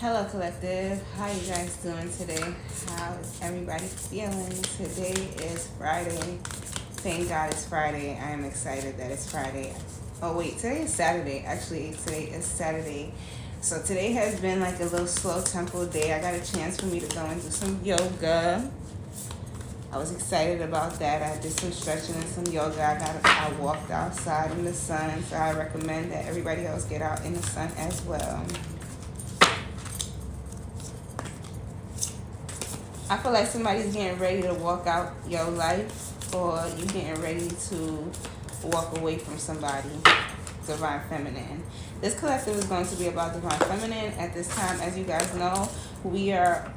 Hello collective, how you guys doing today? How is everybody feeling? Today is Friday. Thank God it's Friday. I am excited that it's Friday. Oh wait, today is Saturday. Actually, today is Saturday. So today has been like a little slow tempo day. I got a chance for me to go and do some yoga. I was excited about that. I did some stretching and some yoga. I walked outside in the sun, so I recommend that everybody else get out in the sun as well. I feel like somebody's getting ready to walk out your life, or you getting ready to walk away from somebody. Divine Feminine. This collective is going to be about Divine Feminine. At this time, as you guys know, we are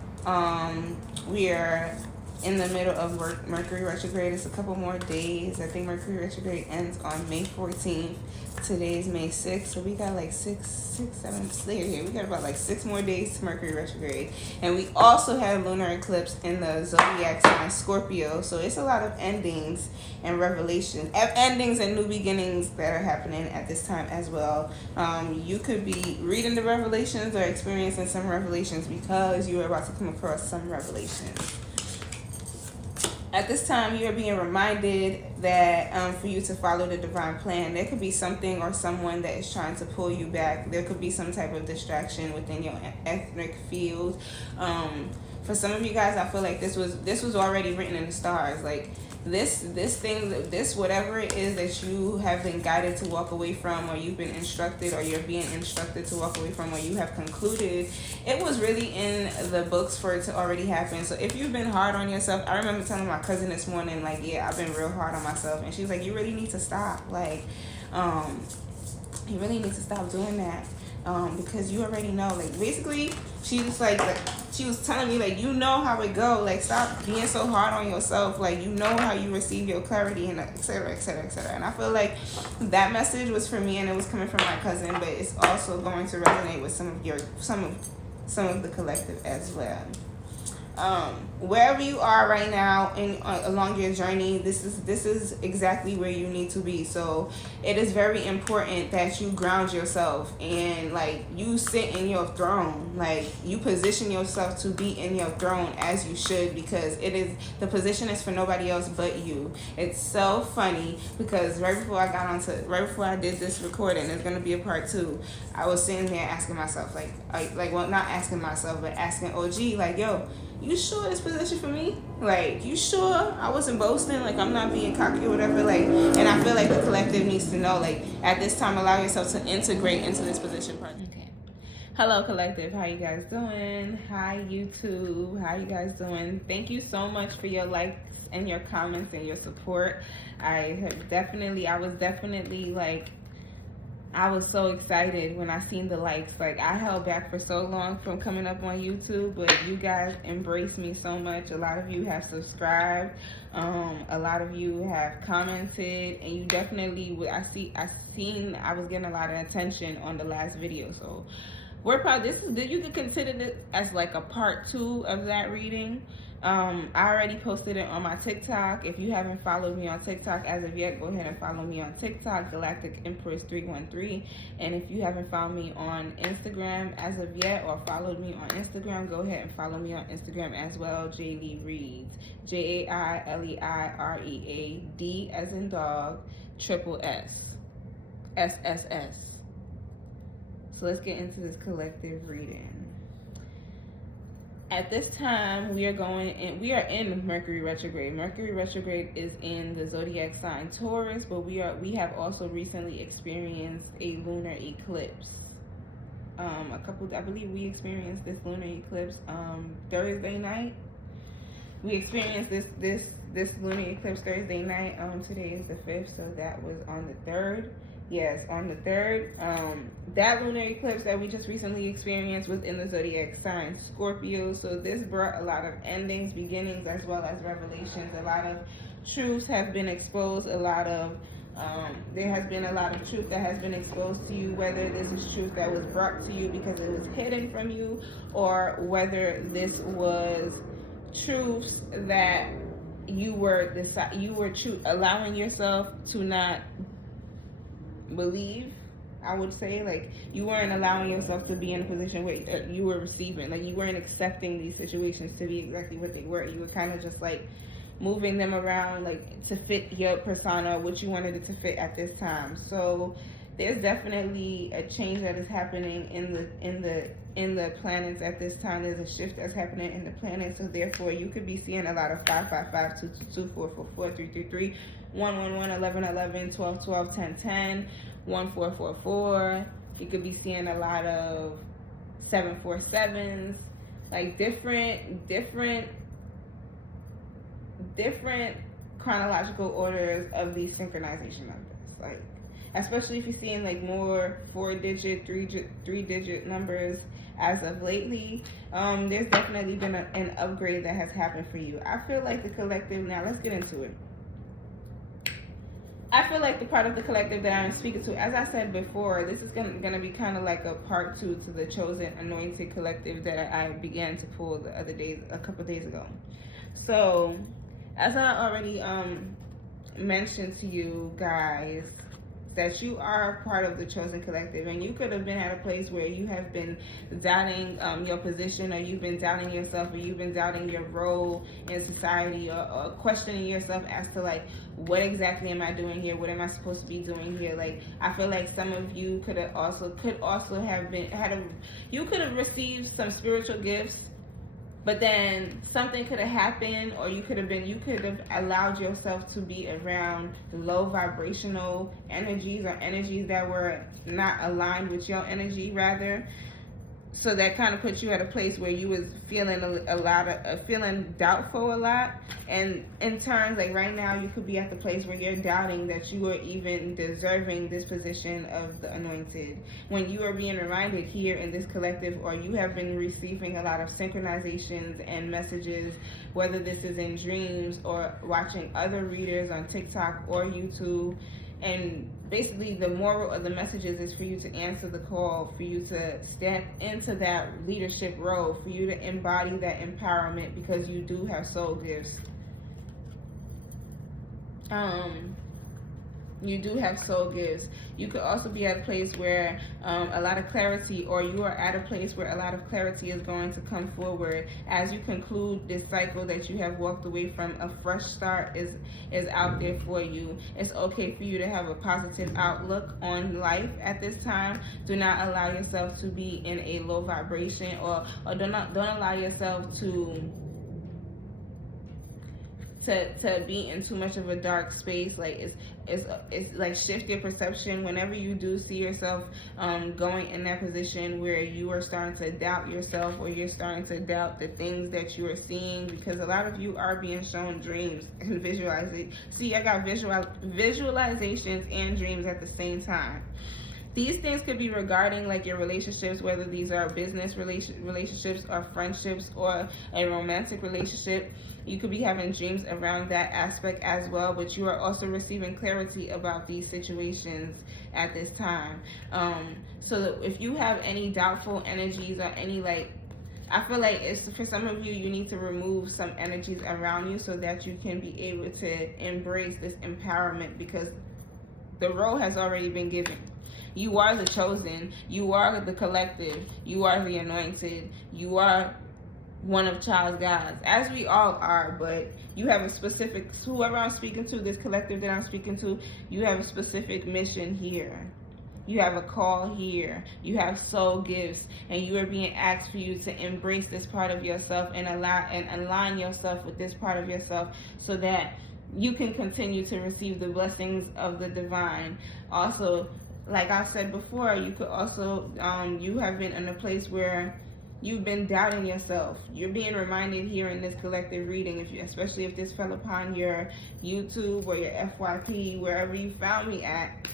in the middle of Mercury retrograde. It's a couple more days. I think Mercury retrograde ends on May 14th. Today's May 6th, so we got like six, seven, here. We got about like 6 more days to Mercury retrograde. And we also have lunar eclipse in the zodiac sign Scorpio. So it's a lot of endings and revelations, endings and new beginnings that are happening at this time as well. You could be reading the revelations or experiencing some revelations because you are about to come across some revelations. At this time, you are being reminded that for you to follow the divine plan. There could be something or someone that is trying to pull you back. There could be some type of distraction within your ethnic field. For some of you guys, I feel like this was already written in the stars. Like this whatever it is that you have been guided to walk away from, or you've been instructed, or you're being instructed to walk away from, or you have concluded, it was really in the books for it to already happen. So if you've been hard on yourself, I remember telling my cousin this morning, like, yeah, I've been real hard on myself, and she was like, you really need to stop. Like, you really need to stop doing that. Because you already know, like, basically she was she was telling me, like, you know how it go, like, stop being so hard on yourself, like, you know how you receive your clarity, and etc., etc., etc. And I feel like that message was for me, and it was coming from my cousin, but it's also going to resonate with some of the collective as well. Wherever you are right now along your journey, this is exactly where you need to be. So it is very important that you ground yourself and, like, you sit in your throne, like, you position yourself to be in your throne as you should, because the position is for nobody else but you. It's so funny because right before I did this recording, there's gonna be a part 2. I was sitting there asking myself, well, not asking myself, but asking OG, like, yo, you sure this position for me? Like, you sure? I wasn't boasting, like, I'm not being cocky or whatever, like, and I feel like the collective needs to know, like, at this time, allow yourself to integrate into this position. Okay. Hello collective, how you guys doing? Hi YouTube, how you guys doing? Thank you so much for your likes and your comments and your support. I was so excited when I seen the likes. Like, I held back for so long from coming up on YouTube, but you guys embraced me so much. A lot of you have subscribed. A lot of you have commented, and you definitely, I was getting a lot of attention on the last video. So we're probably, you can consider this as like a part 2 of that reading. I already posted it on my TikTok. If you haven't followed me on TikTok as of yet, go ahead and follow me on TikTok, Galactic Empress 313. And if you haven't followed me on Instagram as of yet, or followed me on Instagram, go ahead and follow me on Instagram as well, Jailee Reads, JAILEIREAD as in dog, SSS. So let's get into this collective reading. At this time, we are in Mercury retrograde. Mercury retrograde is in the zodiac sign Taurus, but we have also recently experienced a lunar eclipse. I believe we experienced this lunar eclipse Thursday night. We experienced this lunar eclipse Thursday night. Today is the 5th, so that was on the 3rd. Yes, on the 3rd, that lunar eclipse that we just recently experienced was in the zodiac sign Scorpio. So this brought a lot of endings, beginnings, as well as revelations. A lot of truths have been exposed. There has been a lot of truth that has been exposed to you, whether this is truth that was brought to you because it was hidden from you, or whether this was truths that you were allowing yourself to not believe I would say. Like, you weren't allowing yourself to be in a position where you were receiving. Like, you weren't accepting these situations to be exactly what they were. You were kind of just like moving them around, like, to fit your persona, what you wanted it to fit at this time. So there's definitely a change that is happening in the planets at this time. There's a shift that's happening in the planets, so therefore you could be seeing a lot of 555, 222, 444, 333, 111, 1111, 1212, 1010, 1444. You could be seeing a lot of 747s, like different chronological orders of these synchronization numbers. Like, especially if you're seeing like more 4-digit, 3-digit numbers as of lately, there's definitely been an upgrade that has happened for you. I feel like the collective, now let's get into it. I feel like the part of the collective that I'm speaking to, as I said before, this is gonna be kind of like a part 2 to the chosen anointed collective that I began to pull the other days, a couple days ago. So, as I already mentioned to you guys, that you are part of the chosen collective, and you could have been at a place where you have been doubting your position, or you've been doubting yourself, or you've been doubting your role in society, or questioning yourself as to like, what exactly am I doing here? What am I supposed to be doing here? Like, I feel like some of you could also have been you could have received some spiritual gifts, but then something could have happened, or you could have allowed yourself to be around low vibrational energies, or energies that were not aligned with your energy, rather. So that kind of put you at a place where you was feeling feeling doubtful a lot. And in turns, like right now, you could be at the place where you're doubting that you are even deserving this position of the anointed. When you are being reminded here in this collective, or you have been receiving a lot of synchronizations and messages, whether this is in dreams or watching other readers on TikTok or YouTube. And basically the moral of the messages is for you to answer the call, for you to step into that leadership role, for you to embody that empowerment, because you do have soul gifts. You do have soul gifts. You could also be at a place where a lot of clarity, or you are at a place where a lot of clarity is going to come forward as you conclude this cycle that you have walked away from. A fresh start is out there for you. It's okay for you to have a positive outlook on life at this time. Do not allow yourself to be in a low vibration, or don't allow yourself to be in too much of a dark space. Like, it's like, shift your perception whenever you do see yourself going in that position where you are starting to doubt yourself, or you're starting to doubt the things that you are seeing, because a lot of you are being shown dreams and visualizing. See, I got visualizations and dreams at the same time. These things could be regarding like your relationships, whether these are business relationships or friendships or a romantic relationship. You could be having dreams around that aspect as well, but you are also receiving clarity about these situations at this time. So that if you have any doubtful energies, or any I feel like it's for some of you, you need to remove some energies around you so that you can be able to embrace this empowerment, because the role has already been given. You are the chosen. You are the collective. You are the anointed. You are one of child gods, as we all are, but you have a specific, whoever I'm speaking to, this collective that I'm speaking to, you have a specific mission here. You have a call here. You have soul gifts, and you are being asked for you to embrace this part of yourself and align yourself with this part of yourself, so that you can continue to receive the blessings of the divine. Also, like I said before, you could also, you have been in a place where you've been doubting yourself. You're being reminded here in this collective reading, especially if this fell upon your YouTube or your FYP, wherever you found me at,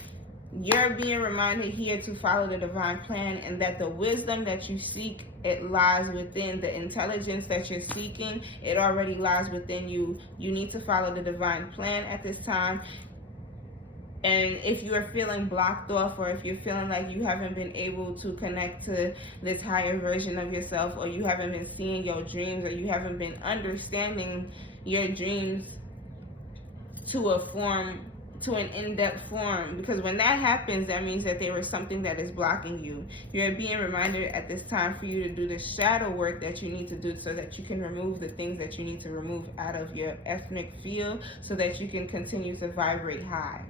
you're being reminded here to follow the divine plan, and that the wisdom that you seek, it lies within. The intelligence that you're seeking, it already lies within you. You need to follow the divine plan at this time. And if you are feeling blocked off, or if you're feeling like you haven't been able to connect to this higher version of yourself, or you haven't been seeing your dreams, or you haven't been understanding your dreams to a form to an in-depth form, because when that happens, that means that there was something that is blocking you. You're being reminded at this time for you to do the shadow work that you need to do, so that you can remove the things that you need to remove out of your ethnic field, so that you can continue to vibrate high.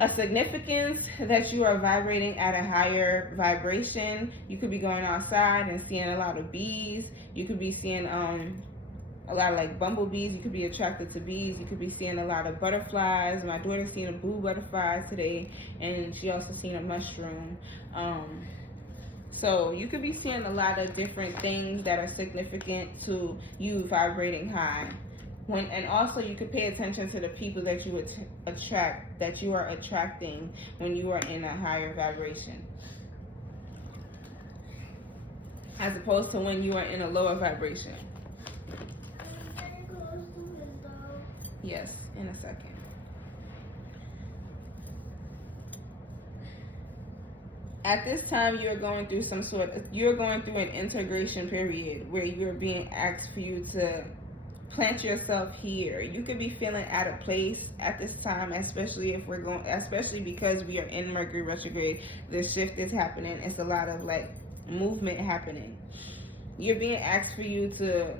A significance that you are vibrating at a higher vibration. You could be going outside and seeing a lot of bees. You could be seeing a lot of like bumblebees. You could be attracted to bees. You could be seeing a lot of butterflies. My daughter's seen a blue butterfly today, and she also seen a mushroom. So you could be seeing a lot of different things that are significant to you vibrating high. And also you could pay attention to the people that you attract, that you are attracting when you are in a higher vibration, as opposed to when you are in a lower vibration. Yes, in a second. At this time, you're going through an integration period where you're being asked for you to plant yourself here. You could be feeling out of place at this time, especially because we are in Mercury retrograde. The shift is happening. It's a lot of like movement happening. You're being asked for you to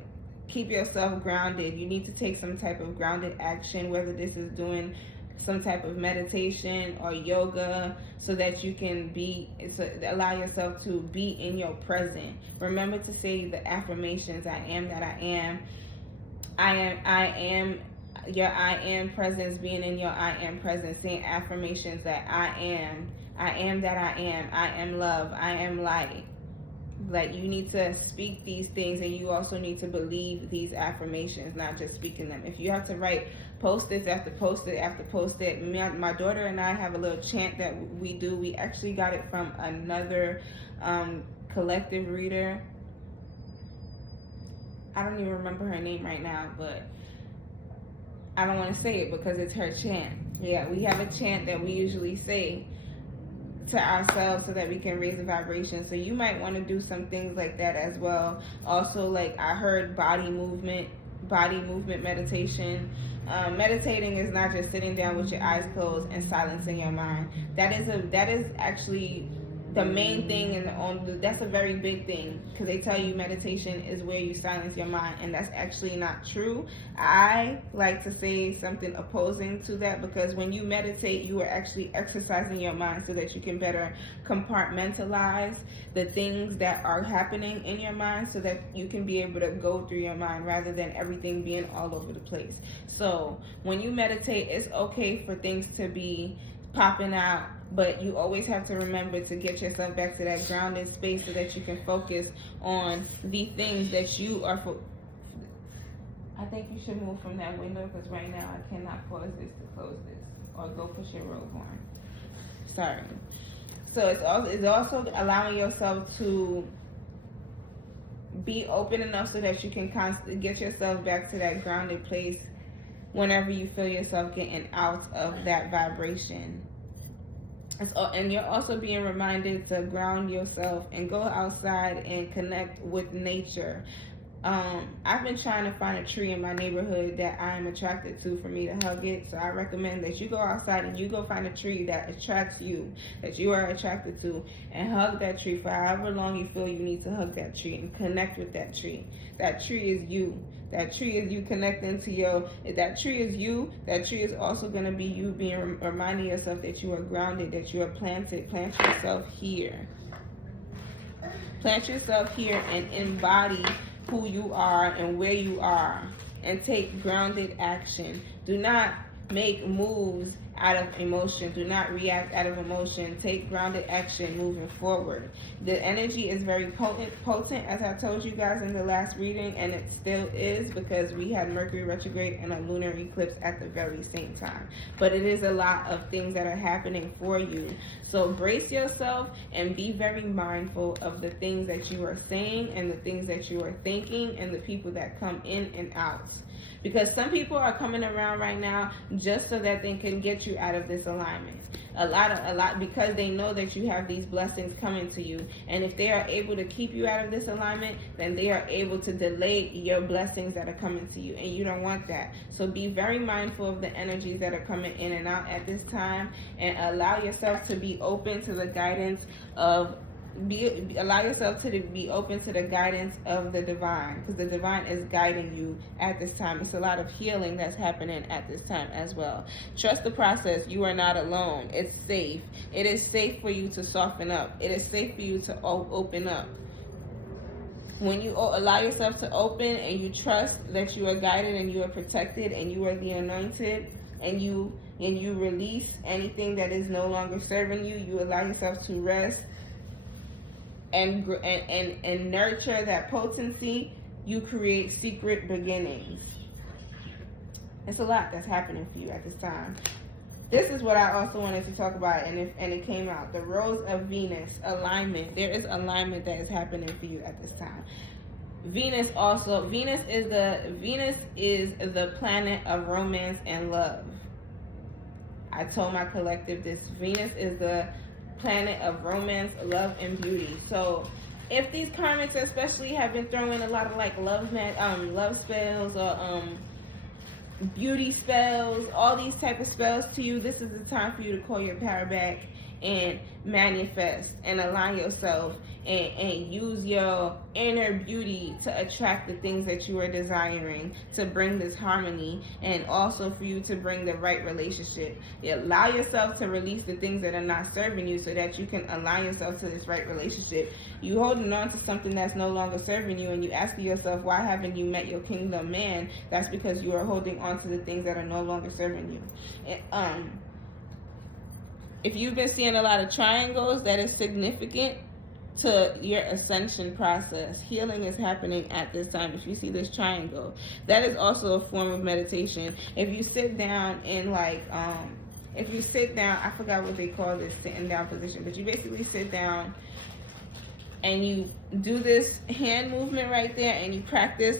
keep yourself grounded. You need to take some type of grounded action, whether this is doing some type of meditation or yoga, so that you can allow yourself to be in your present. Remember to say the affirmations: I am that I am. I am your I am presence, being in your I am presence, saying affirmations that I am that I am love, I am light. Like, you need to speak these things, and you also need to believe these affirmations, not just speaking them. If you have to write post-its after post-it after post-it, my daughter and I have a little chant that we do. We actually got it from another collective reader. I don't even remember her name right now, but I don't want to say it because it's her chant. Yeah, we have a chant that we usually say to ourselves so that we can raise the vibration. So you might want to do some things like that as well. Also, like I heard body movement meditation. Meditating is not just sitting down with your eyes closed and silencing your mind. That is actually the main thing, and that's a very big thing, because they tell you meditation is where you silence your mind, and that's actually not true. I like to say something opposing to that, because when you meditate, you are actually exercising your mind so that you can better compartmentalize the things that are happening in your mind, so that you can be able to go through your mind rather than everything being all over the place. So when you meditate, it's okay for things to be popping out, but you always have to remember to get yourself back to that grounded space so that you can focus on the things that you are I think you should move from that window, because right now I cannot pause this to close this, or go push your road horn. Sorry. So it's also allowing yourself to be open enough so that you can constantly get yourself back to that grounded place whenever you feel yourself getting out of that vibration. And you're also being reminded to ground yourself and go outside and connect with nature. I've been trying to find a tree in my neighborhood that I am attracted to for me to hug it. So I recommend that you go outside and you go find a tree that attracts you, that you are attracted to, and hug that tree for however long you feel you need to hug that tree, and connect with that tree. That tree is you. That tree is you connecting to that tree is you. That tree is also going to be you being reminding yourself that you are grounded, that you are planted. Plant yourself here. Plant yourself here and embody who you are and where you are, and take grounded action. Do not make moves out of emotion. Do not react out of emotion. Take grounded action moving forward. The energy is very potent, as I told you guys in the last reading, and it still is, because we had Mercury retrograde and a lunar eclipse at the very same time. But it is a lot of things that are happening for you. So brace yourself and be very mindful of the things that you are saying and the things that you are thinking and the people that come in and out. Because some people are coming around right now just so that they can get get you out of this alignment. A lot, because they know that you have these blessings coming to you. And if they are able to keep you out of this alignment, then they are able to delay your blessings that are coming to you. And you don't want that. So be very mindful of the energies that are coming in and out at this time, and allow yourself to be open to the guidance of allow yourself to be open to the guidance of the divine, because the divine is guiding you at this time. It's a lot of healing that's happening at this time as well. Trust the process. You are not alone. It's safe. It is safe for you to soften up. It is safe for you to open up. When you allow yourself to open and you trust that you are guided and you are protected and you are the anointed, and you release anything that is no longer serving you, you allow yourself to rest and nurture that potency, you create secret beginnings. It's a lot that's happening for you at this time. This is what I also wanted to talk about, and it came out. The Rose of Venus, alignment. There is alignment that is happening for you at this time. Venus is the planet of romance and love. I told my collective this. Venus is the planet of romance, love, and beauty. So if these karmics especially have been throwing a lot of like love spells or beauty spells, all these type of spells to you, this is the time for you to call your power back and manifest and align yourself and use your inner beauty to attract the things that you are desiring, to bring this harmony, and also for you to bring the right relationship. Allow yourself to release the things that are not serving you so that you can align yourself to this right relationship. You holding on to something that's no longer serving you, and you asking yourself, why haven't you met your kingdom man? That's because you are holding on to the things that are no longer serving you. If you've been seeing a lot of triangles, that is significant to your ascension process. Healing is happening at this time. If you see this triangle, that is also a form of meditation. If you sit down in if you sit down, I forgot what they call this sitting down position, but you basically sit down and you do this hand movement right there, and you practice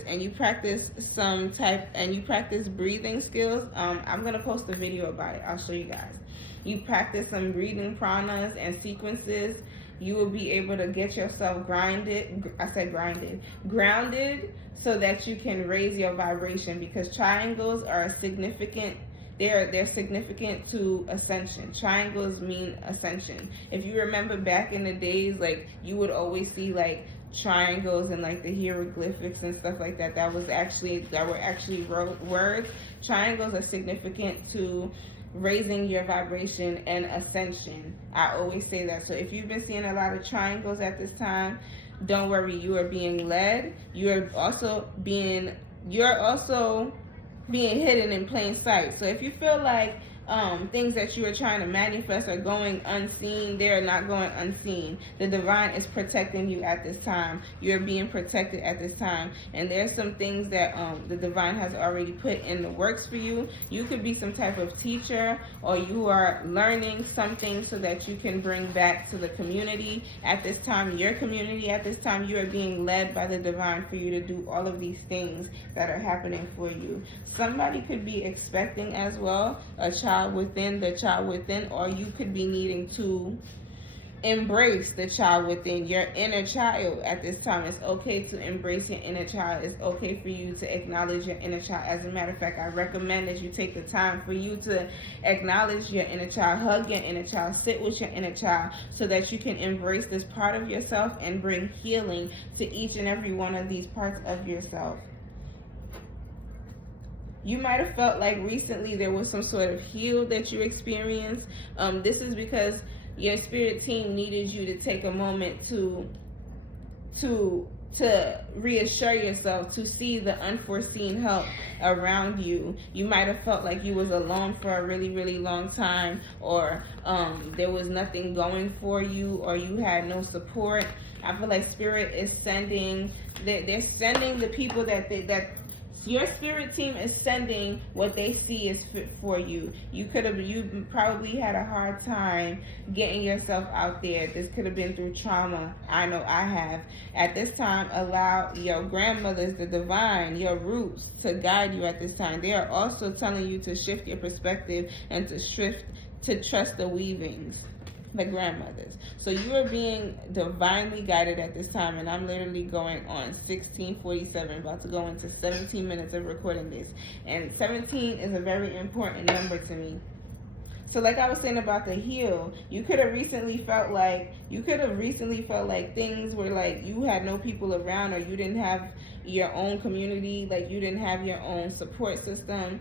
breathing skills. I'm gonna post a video about it. I'll show you guys. You practice some breathing pranas and sequences. You will be able to get yourself grounded, so that you can raise your vibration, because triangles are significant. They're significant to ascension. Triangles mean ascension. If you remember back in the days, like, you would always see like triangles and like the hieroglyphics and stuff like that. That were actually words. Triangles are significant to raising your vibration and ascension. I always say that. So if you've been seeing a lot of triangles at this time, don't worry, you are being led. You're also being hidden in plain sight. So if you feel like things that you are trying to manifest are going unseen, they are not going unseen. The divine is protecting you at this time. You're being protected at this time. And there's some things that the divine has already put in the works for you. You could be some type of teacher, or you are learning something so that you can bring back to the community at this time. Your community at this time, you are being led by the divine for you to do all of these things that are happening for you. Somebody could be expecting as well, the child within, or you could be needing to embrace the child within, your inner child at this time. It's okay to embrace your inner child. It's okay for you to acknowledge your inner child. As a matter of fact, I recommend that you take the time for you to acknowledge your inner child, hug your inner child, sit with your inner child, so that you can embrace this part of yourself and bring healing to each and every one of these parts of yourself. You might have felt like recently there was some sort of heal that you experienced. This is because your spirit team needed you to take a moment to reassure yourself, to see the unforeseen help around you. You might have felt like you was alone for a really, really long time, or there was nothing going for you, or you had no support. I feel like spirit is sending, they're sending the people that Your spirit team is sending what they see is fit for you. You probably had a hard time getting yourself out there. This could have been through trauma. I know I have. At this time, allow your grandmothers, the divine, your roots to guide you at this time. They are also telling you to shift your perspective and to trust the weavings, the grandmothers. So you are being divinely guided at this time, and I'm literally going on 16:47, about to go into 17 minutes of recording this. And 17 is a very important number to me. So like I was saying about the heal, you could have recently felt like things were like you had no people around, or you didn't have your own community, like you didn't have your own support system.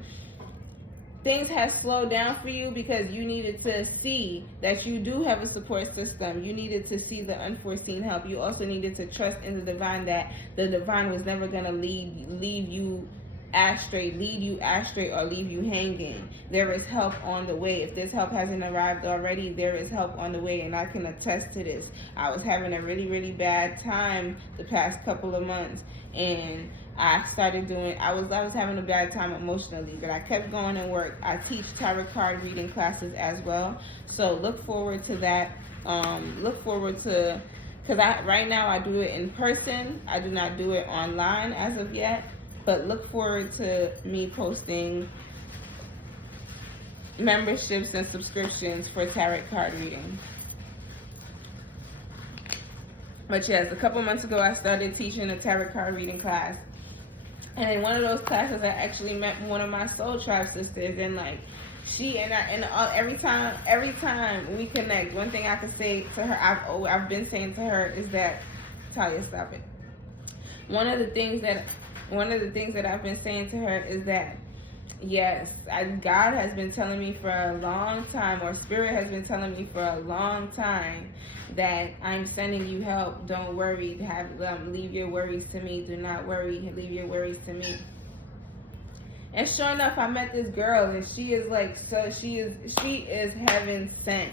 Things have slowed down for you because you needed to see that you do have a support system. You needed to see the unforeseen help. You also needed to trust in the divine, that the divine was never going to leave you astray, or leave you hanging. There is help on the way. If this help hasn't arrived already, there is help on the way, and I can attest to this. I was having a really, really bad time the past couple of months, and I was having a bad time emotionally, but I kept going to work. I teach tarot card reading classes as well, so look forward to that. Because right now I do it in person. I do not do it online as of yet, but look forward to me posting memberships and subscriptions for tarot card reading. But yes, a couple months ago I started teaching a tarot card reading class. And in one of those classes, I actually met one of my soul tribe sisters, and like every time we connect, one thing I can say to her, I've been saying to her is that, Talia, stop it. One of the things that I've been saying to her is that, yes, God has been telling me for a long time, or Spirit has been telling me for a long time, that I'm sending you help. Don't worry. Leave your worries to me. Do not worry. Leave your worries to me. And sure enough, I met this girl, and she is heaven sent.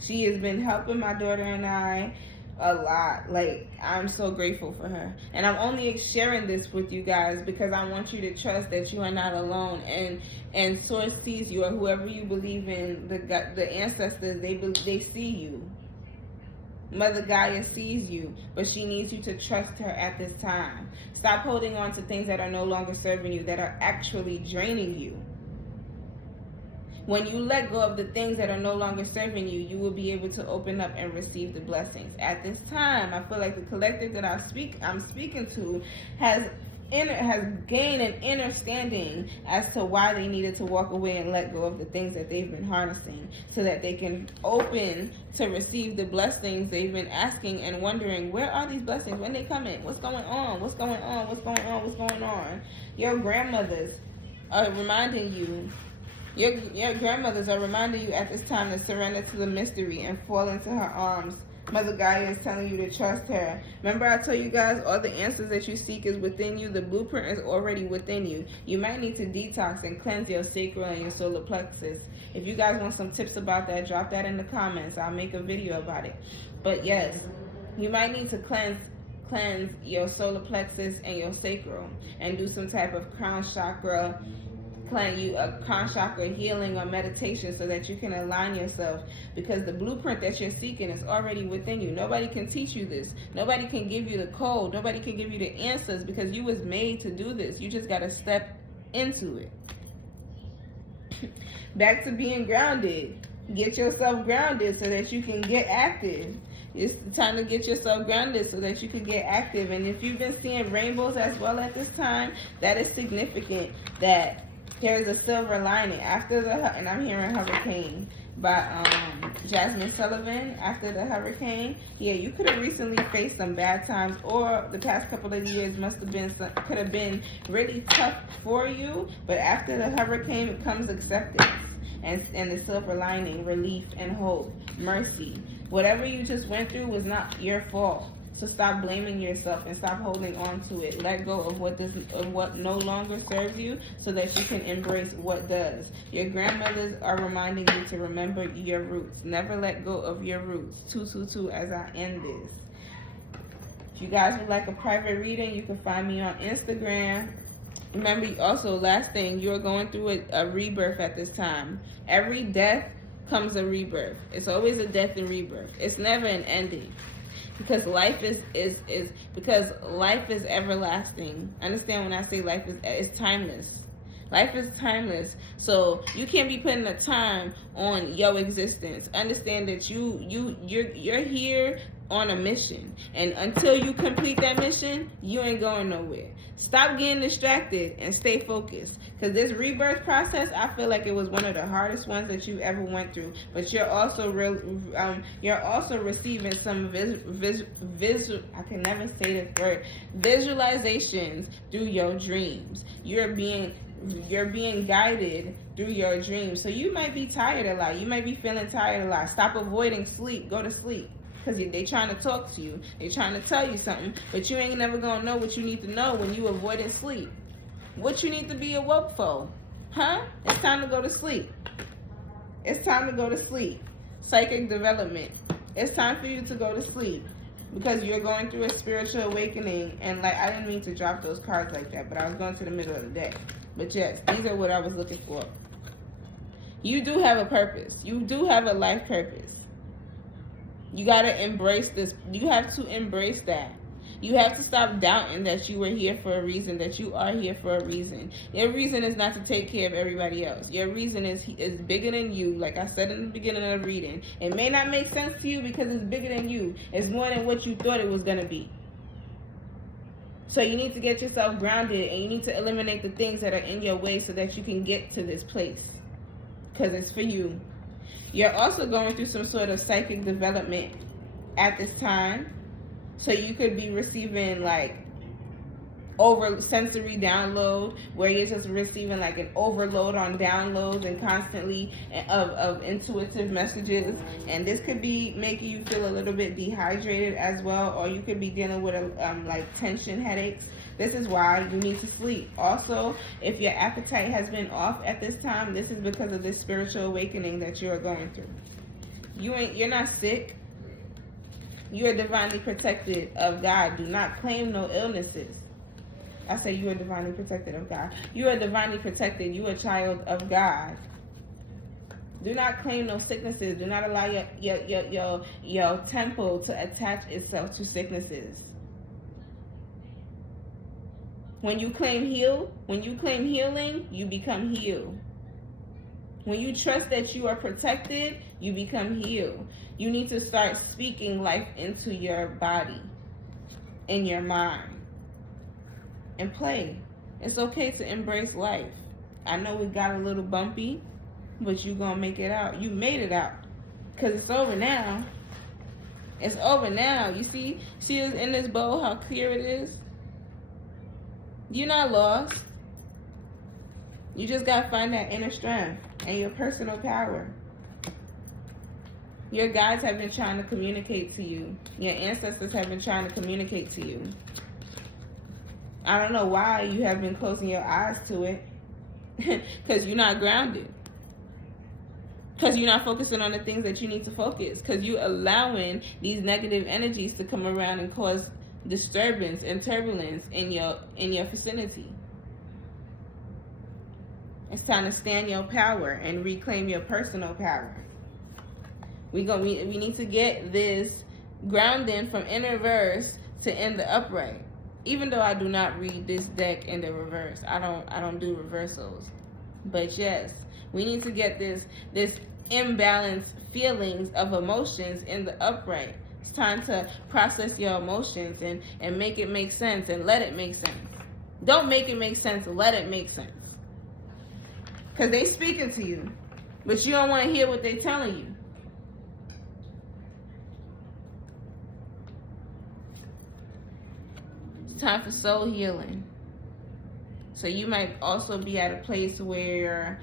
She has been helping my daughter and I a lot. Like, I'm so grateful for her, and I'm only sharing this with you guys because I want you to trust that you are not alone, and Source sees you, or whoever you believe in, the ancestors, they see you. Mother Gaia sees you, but she needs you to trust her at this time. Stop holding on to things that are no longer serving you, that are actually draining you. When you let go of the things that are no longer serving you, you will be able to open up and receive the blessings. At this time, I feel like the collective that I'm speaking to has gained an understanding as to why they needed to walk away and let go of the things that they've been harnessing, so that they can open to receive the blessings they've been asking and wondering, where are these blessings? When they coming? What's going on? What's going on? What's going on? What's going on? Your grandmothers are reminding you. Your grandmothers are reminding you at this time to surrender to the mystery and fall into her arms. Mother Gaia is telling you to trust her. Remember, I told you guys, all the answers that you seek is within you. The blueprint is already within you. You might need to detox and cleanse your sacral and your solar plexus. If you guys want some tips about that, drop that in the comments. I'll make a video about it. But yes, you might need to cleanse your plexus and your sacral, and do some type of crown chakra healing or meditation, so that you can align yourself, because the blueprint that you're seeking is already within you. Nobody can teach you this. Nobody can give you the code. Nobody can give you the answers, because you was made to do this. You just got to step into it. Back to being grounded. Get yourself grounded so that you can get active. It's time to get yourself grounded so that you can get active. And if you've been seeing rainbows as well at this time, that is significant that there's a silver lining and I'm hearing Hurricane by Jasmine Sullivan. After the hurricane, yeah, you could have recently faced some bad times, or the past couple of years could have been really tough for you. But after the hurricane comes acceptance and the silver lining, relief and hope, mercy. Whatever you just went through was not your fault. So stop blaming yourself and stop holding on to it. Let go of what no longer serves you, so that you can embrace what does. Your grandmothers are reminding you to remember your roots. Never let go of your roots. 222 as I end this. If you guys would like a private reading, you can find me on Instagram Remember, also, last thing, you're going through a rebirth at this time. Every death comes a rebirth. It's always a death and rebirth. It's never an ending. Because life is because life is everlasting. Understand when I say life is timeless. Life is timeless. So you can't be putting a time on your existence. Understand that you're here on a mission. And until you complete that mission, you ain't going nowhere. Stop getting distracted and stay focused. Because this rebirth process, I feel like it was one of the hardest ones that you ever went through. But you're also receiving some I can never say this word, visualizations through your dreams. You're being guided through your dreams. So you might be tired a lot. You might be feeling tired a lot. Stop avoiding sleep. Go to sleep. Because they trying to talk to you. They trying to tell you something. But you ain't never going to know what you need to know when you avoiding sleep. What you need to be awoke for? Huh? It's time to go to sleep. It's time to go to sleep. Psychic development. It's time for you to go to sleep. Because you're going through a spiritual awakening. And like, I didn't mean to drop those cards like that. But I was going to the middle of the day. But yes, these are what I was looking for. You do have a purpose. You do have a life purpose. You got to embrace this. You have to embrace that. You have to stop doubting that you were here for a reason, that you are here for a reason. Your reason is not to take care of everybody else. Your reason is bigger than you, like I said in the beginning of the reading. It may not make sense to you because it's bigger than you. It's more than what you thought it was going to be. So you need to get yourself grounded, and you need to eliminate the things that are in your way so that you can get to this place. Because it's for you. You're also going through some sort of psychic development at this time. So you could be receiving like over sensory download, where you're just receiving like an overload on downloads and constantly of intuitive messages. And this could be making you feel a little bit dehydrated as well, or you could be dealing with like tension headaches. This is why you need to sleep. Also, if your appetite has been off at this time, this is because of this spiritual awakening that you're going through. You're not sick. You are divinely protected of God. Do not claim no illnesses. I say you are divinely protected of God. You are divinely protected. You are a child of God. Do not claim no sicknesses. Do not allow your temple to attach itself to sicknesses. When you claim healing, you become healed. When you trust that you are protected, you become healed. You need to start speaking life into your body, in your mind, and play. It's okay to embrace life. I know we got a little bumpy, but you're going to make it out. You made it out, because it's over now. It's over now. You see in this bowl how clear it is? You're not lost. You just got to find that inner strength and your personal power. Your guides have been trying to communicate to you. Your ancestors have been trying to communicate to you. I don't know why you have been closing your eyes to it. Because you're not grounded. Because you're not focusing on the things that you need to focus. Because you're allowing these negative energies to come around and cause disturbance and turbulence in your vicinity. It's time to stand your power and reclaim your personal power. We need to get this grounding from in reverse to in the upright. Even though I do not read this deck in the reverse, I don't do reversals. But yes, we need to get this imbalanced feelings of emotions in the upright. It's time to process your emotions and make it make sense and let it make sense. Don't make it make sense, let it make sense. Because they speaking to you, but you don't want to hear what they telling you. It's time for soul healing. So you might also be at a place where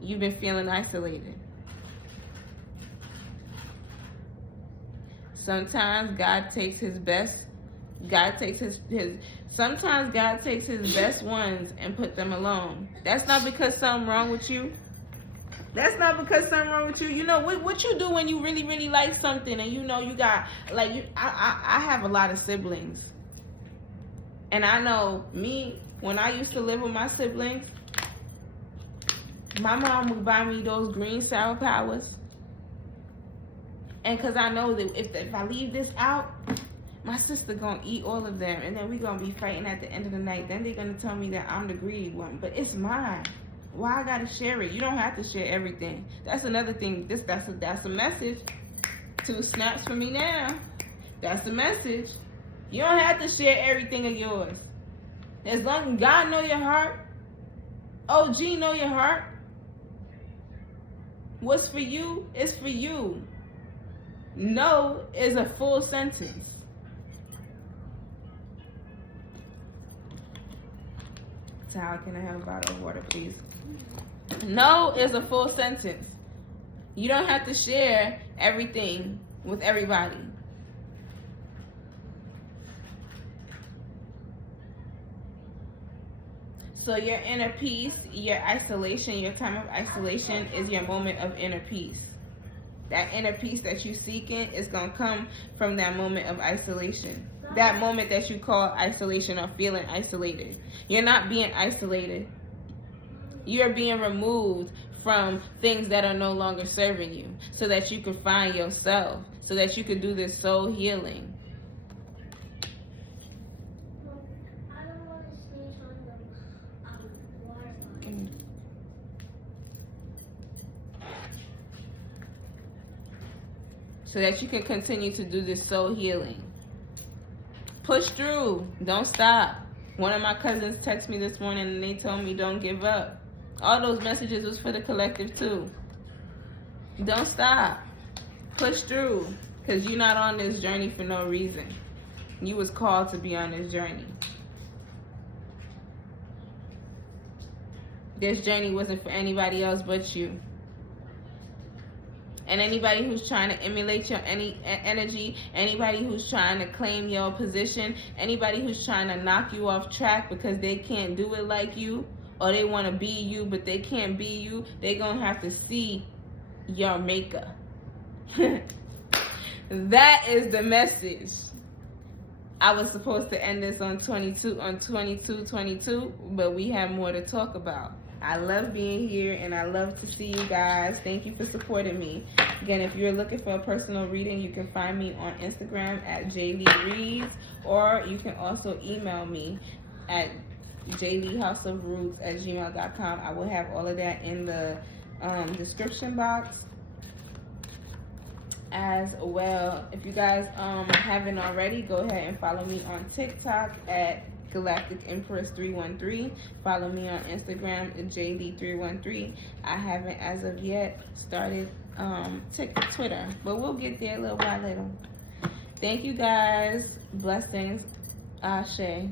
you've been feeling isolated. Sometimes God takes his best. Sometimes God takes his best ones and put them alone. That's not because something wrong with you. That's not because something wrong with you. You know what you do when you really, really like something, and you know you got I have a lot of siblings, and I know me. When I used to live with my siblings, my mom would buy me those green sour powers. And because I know that if I leave this out, my sister gonna eat all of them, and then we gonna be fighting at the end of the night. Then they're gonna tell me that I'm the greedy one, but it's mine. Why I gotta share it? You don't have to share everything. That's another thing. That's a message. 2 snaps for me now. That's a message. You don't have to share everything of yours. As long as God know your heart, OG know your heart. What's for you is for you. No is a full sentence. So how can I have a bottle of water, please? No is a full sentence. You don't have to share everything with everybody. So your inner peace, your isolation, your time of isolation is your moment of inner peace. That inner peace that you're seeking is going to come from that moment of isolation. That moment that you call isolation or feeling isolated. You're not being isolated. You're being removed from things that are no longer serving you so that you can find yourself, so that you can do this soul healing. So that you can continue to do this soul healing. Push through. Don't stop. One of my cousins texted me this morning and they told me don't give up. All those messages was for the collective too. Don't stop. Push through. Because you're not on this journey for no reason. You was called to be on this journey. This journey wasn't for anybody else but you. And anybody who's trying to emulate your energy, anybody who's trying to claim your position, anybody who's trying to knock you off track because they can't do it like you, or they want to be you but they can't be you, they're going to have to see your maker. That is the message. I was supposed to end this on 22/22/22, but we have more to talk about. I love being here and I love to see you guys. Thank you for supporting me. Again, if you're looking for a personal reading, you can find me on Instagram at jleereads, or you can also email me at jleehouseofroots@gmail.com. I will have all of that in the description box as well. If you guys haven't already, go ahead and follow me on TikTok at Galactic Empress 313. Follow me on Instagram at JD313. I haven't as of yet started Twitter, but we'll get there a little while later. Thank you guys. Blessings. Ashe.